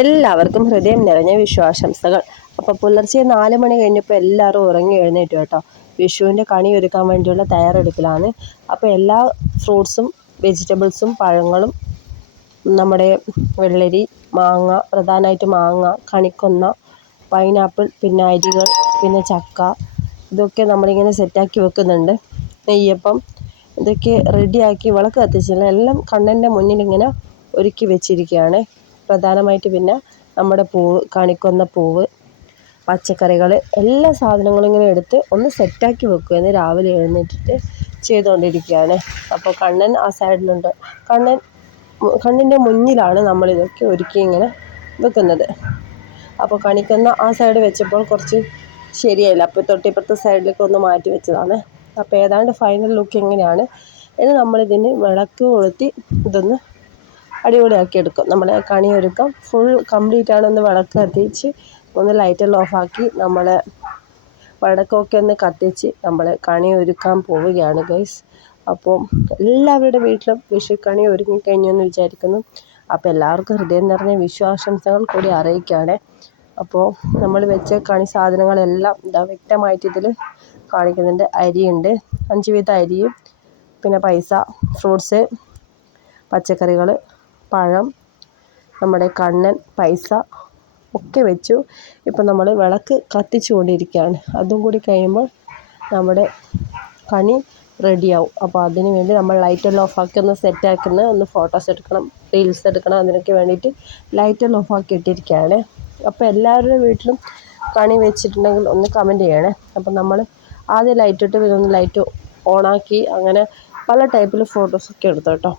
എല്ലാവർക്കും ഹൃദയം നിറഞ്ഞ വിശ്വാസംസകൾ. അപ്പോൾ പുലർച്ചെ 4 മണി കഴിഞ്ഞപ്പോൾ എല്ലാവരും ഉറങ്ങി എഴുന്നേറ്റു കേട്ടോ. വിഷുവിൻ്റെ കണി ഒരുക്കാൻ വേണ്ടിയുള്ള തയ്യാറെടുപ്പിലാണ്. അപ്പോൾ എല്ലാ ഫ്രൂട്ട്സും വെജിറ്റബിൾസും പഴങ്ങളും നമ്മുടെ വെള്ളരി, മാങ്ങ, പ്രധാനമായിട്ട് മാങ്ങ, കണിക്കൊന്ന, പൈനാപ്പിൾ, പിന്നെ അരികൾ, പിന്നെ ചക്ക, ഇതൊക്കെ നമ്മളിങ്ങനെ സെറ്റാക്കി വെക്കുന്നുണ്ട്. നെയ്യപ്പം ഇതൊക്കെ റെഡിയാക്കി വിളക്ക് കത്തിച്ചില്ല, എല്ലാം കണ്ണൻ്റെ മുന്നിലിങ്ങനെ ഒരുക്കി വെച്ചിരിക്കുകയാണ്. പ്രധാനമായിട്ട് പിന്നെ നമ്മുടെ പൂവ്, കണിക്കൊന്ന പൂവ്, പച്ചക്കറികൾ, എല്ലാ സാധനങ്ങളും ഇങ്ങനെ എടുത്ത് ഒന്ന് സെറ്റാക്കി വെക്കുമെന്ന് രാവിലെ എഴുന്നേറ്റിട്ട് ചെയ്തുകൊണ്ടിരിക്കുകയാണ്. അപ്പോൾ കണ്ണൻ ആ സൈഡിലുണ്ട്. കണ്ണിൻ്റെ മുന്നിലാണ് നമ്മളിതൊക്കെ ഒരുക്കി ഇങ്ങനെ വെക്കുന്നത്. അപ്പോൾ കണിക്കൊന്ന ആ സൈഡ് വെച്ചപ്പോൾ കുറച്ച് ശരിയായില്ല, അപ്പോൾ തൊട്ടിപ്പുറത്തെ സൈഡിലേക്ക് ഒന്ന് മാറ്റി വെച്ചതാണ്. അപ്പോൾ ഏതാണ്ട് ഫൈനൽ ലുക്ക് എങ്ങനെയാണ് ഇനി നമ്മളിതിന് വിളക്ക് കൊളുത്തി ഇതൊന്ന് അടിപൊളിയാക്കി എടുക്കും. നമ്മളെ കണി ഒരുക്കം ഫുൾ കംപ്ലീറ്റ് ആണ്. ഒന്ന് വിളക്ക് കത്തിച്ച് ഒന്ന് ലൈറ്റെല്ലാം ഓഫാക്കി നമ്മൾ വിളക്കൊക്കെ ഒന്ന് കത്തിച്ച് നമ്മൾ കണി ഒരുക്കാൻ പോവുകയാണ് ഗൈസ്. അപ്പോൾ എല്ലാവരുടെ വീട്ടിലും വിഷുക്കണി ഒരുങ്ങിക്കഴിഞ്ഞു എന്ന് വിചാരിക്കുന്നു. അപ്പോൾ എല്ലാവർക്കും ഹൃദയം നിറഞ്ഞ വിശ്വാസംസകൾ കൂടി അറിയിക്കുകയാണ്. അപ്പോൾ നമ്മൾ വെച്ച കണി സാധനങ്ങളെല്ലാം വ്യക്തമായിട്ട് ഇതിൽ കാണിക്കുന്നുണ്ട്. അരിയുണ്ട്, 5 വീതം അരിയും, പിന്നെ പൈസ, ഫ്രൂട്ട്സ്, പച്ചക്കറികൾ, പഴം, നമ്മുടെ കണ്ണൻ, പൈസ ഒക്കെ വെച്ചു. ഇപ്പം നമ്മൾ വിളക്ക് കത്തിച്ചു കൊണ്ടിരിക്കുകയാണ്. അതും കൂടി കഴിയുമ്പോൾ നമ്മുടെ കണി റെഡിയാവും. അപ്പോൾ അതിന് വേണ്ടി നമ്മൾ ലൈറ്റെല്ലാം ഓഫാക്കി ഒന്ന് സെറ്റാക്കുന്നത്, ഒന്ന് ഫോട്ടോസ് എടുക്കണം, റീൽസ് എടുക്കണം, അതിനൊക്കെ വേണ്ടിയിട്ട് ലൈറ്റെല്ലാം ഓഫാക്കി ഇട്ടിരിക്കുകയാണ്. അപ്പോൾ എല്ലാവരുടെ വീട്ടിലും കണി വെച്ചിട്ടുണ്ടെങ്കിൽ ഒന്ന് കമൻറ്റ് ചെയ്യണേ. അപ്പം നമ്മൾ ആദ്യം ലൈറ്റ് ഇട്ട് പിന്നെ ഒന്ന് ലൈറ്റ് ഓണാക്കി അങ്ങനെ പല ടൈപ്പിൽ ഫോട്ടോസൊക്കെ എടുത്തു കേട്ടോ.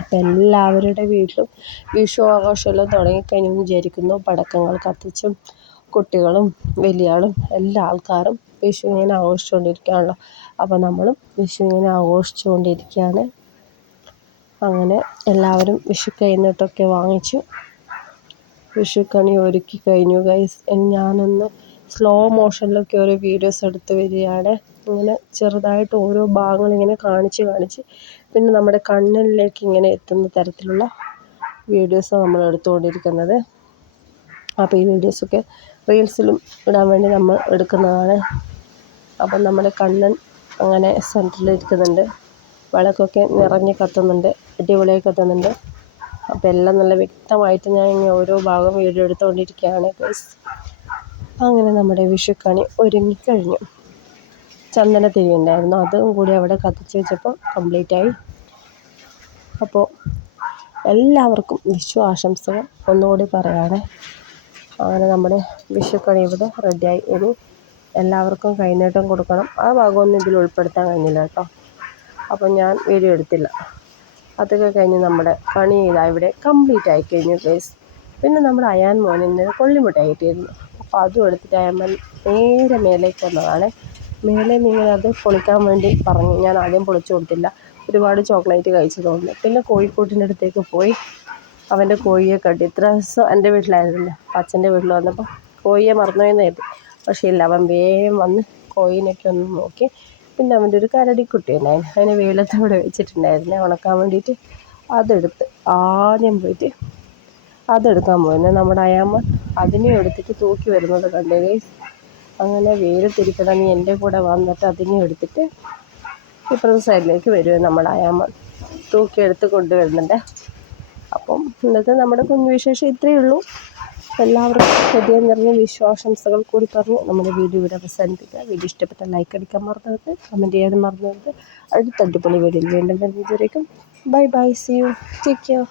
അപ്പം എല്ലാവരുടെ വീട്ടിലും വിഷു ആഘോഷമെല്ലാം തുടങ്ങിക്കഴിഞ്ഞു വിചാരിക്കുന്നു. പടക്കങ്ങൾ കത്തിച്ചും കുട്ടികളും വലിയ ആളും എല്ലാ ആൾക്കാരും വിഷു ഇങ്ങനെ ആഘോഷിച്ചുകൊണ്ടിരിക്കുകയാണല്ലോ. അപ്പോൾ നമ്മളും വിഷു ഇങ്ങനെ ആഘോഷിച്ചുകൊണ്ടിരിക്കുകയാണ്. അങ്ങനെ എല്ലാവരും വിഷു കൈനീട്ടമൊക്കെ വാങ്ങിച്ചു വിഷുക്കണി ഒരുക്കി കഴിഞ്ഞു ഗൈസ്. ഞാനൊന്ന് സ്ലോ മോഷനിലൊക്കെ ഓരോ വീഡിയോസ് എടുത്ത് വരികയാണ്. ഇങ്ങനെ ചെറുതായിട്ട് ഓരോ ഭാഗങ്ങളിങ്ങനെ കാണിച്ച് പിന്നെ നമ്മുടെ കണ്ണിലേക്ക് ഇങ്ങനെ എത്തുന്ന തരത്തിലുള്ള വീഡിയോസ് നമ്മൾ എടുത്തുകൊണ്ടിരിക്കുന്നത്. അപ്പോൾ ഈ വീഡിയോസൊക്കെ റീൽസിലും ഇടാൻ വേണ്ടി നമ്മൾ എടുക്കുന്നതാണ്. അപ്പം നമ്മുടെ കണ്ണൻ അങ്ങനെ സെൻറ്ററിലിരിക്കുന്നുണ്ട്. വിളക്കൊക്കെ നിറഞ്ഞ് കത്തുന്നുണ്ട്, അടിപൊളിയായി കത്തുന്നുണ്ട്. അപ്പോൾ എല്ലാം നല്ല വ്യക്തമായിട്ട് ഞാൻ ഇങ്ങനെ ഓരോ ഭാഗം വീഡിയോ എടുത്തുകൊണ്ടിരിക്കുകയാണ് ഗൈസ്. അങ്ങനെ നമ്മുടെ വിഷുക്കണി ഒരുങ്ങിക്കഴിഞ്ഞു. ചന്ദനത്തിരി ഉണ്ടായിരുന്നു, അതും കൂടി അവിടെ കത്തിച്ച് വെച്ചപ്പോൾ കംപ്ലീറ്റായി. അപ്പോൾ എല്ലാവർക്കും വിഷു ആശംസകൾ ഒന്നുകൂടി പറയുകയാണ്. അങ്ങനെ നമ്മുടെ വിഷുക്കണി ഇവിടെ റെഡിയായി. ഇനി എല്ലാവർക്കും കൈനീട്ടം കൊടുക്കണം. ആ ഭാഗമൊന്നും ഇതിൽ ഉൾപ്പെടുത്താൻ കഴിഞ്ഞില്ല കേട്ടോ. അപ്പോൾ ഞാൻ വീഡിയോ എടുത്തില്ല. അതൊക്കെ കഴിഞ്ഞ് നമ്മുടെ കണി ഇവിടെ കംപ്ലീറ്റ് ആയി കഴിഞ്ഞു ഗൈസ്. പിന്നെ നമ്മുടെ അയാൻ മോനിന്ന് കൊള്ളിമുട്ടായി കിട്ടിയിരുന്നു. അപ്പോൾ അതും എടുത്തിട്ട് അയാൻ നേരെ മേലേക്ക് വന്നതാണ്. മേലെ നിങ്ങൾ അത് പൊളിക്കാൻ വേണ്ടി പറഞ്ഞു. ഞാൻ ആദ്യം പൊളിച്ചു കൊടുത്തില്ല, ഒരുപാട് ചോക്ലേറ്റ് കഴിച്ചതുകൊണ്ട്. പിന്നെ കോഴിക്കൂട്ടിൻ്റെ അടുത്തേക്ക് പോയി അവൻ്റെ കോഴിയെ കണ്ടു. ഇത്ര ദിവസം എൻ്റെ വീട്ടിലായിരുന്നില്ല, അച്ഛൻ്റെ വീട്ടിൽ വന്നപ്പോൾ കോഴിയെ മറന്നുപോയെന്ന് കരുതി. പക്ഷേ ഇല്ല, അവൻ വേഗം വന്ന് കോഴിനൊക്കെ ഒന്ന് നോക്കി. പിന്നെ അവൻ്റെ ഒരു കരടിക്കുട്ടി ഉണ്ടായിരുന്നു, അതിനെ വെയിലത്ത് ഇവിടെ വെച്ചിട്ടുണ്ടായിരുന്നു ഉണക്കാൻ വേണ്ടിയിട്ട്. അതെടുത്ത് ആദ്യം പോയിട്ട് അതെടുക്കാൻ പോയിരുന്നു. നമ്മുടെ അയാമ്മ അതിനെ എടുത്തിട്ട് തൂക്കി വരുന്നത് കണ്ടേ ഗൈസ്. അങ്ങനെ വെയിലത്തിരിക്കണം, നീ എൻ്റെ കൂടെ വന്നിട്ട് അതിനെ എടുത്തിട്ട് ഇപ്പുറത്തെ സൈഡിലേക്ക് വരുമോ നമ്മുടെ അയാമ്മ തൂക്കിയെടുത്ത് കൊണ്ടുവരുന്നുണ്ട്. അപ്പം ഇന്നത്തെ നമ്മുടെ കുഞ്ഞു വിശേഷം ഇത്രയേ ഉള്ളൂ. എല്ലാവർക്കും ഹൃദയം നിറഞ്ഞ വിശ്വാസംസകൾ കൂടി പറഞ്ഞ് നമ്മുടെ വീഡിയോ ഇവിടെ അവസാനിപ്പിക്കുക. വീഡിയോ ഇഷ്ടപ്പെട്ട ലൈക്ക് അടിക്കാൻ മറന്നവർക്ക്, കമൻറ്റ് ചെയ്യാൻ മറന്നവർക്ക് അടുത്ത അടിപൊളി വീഡിയോയിൽ വീണ്ടും വരുന്നതിലേക്കും bye bye, see you, take care.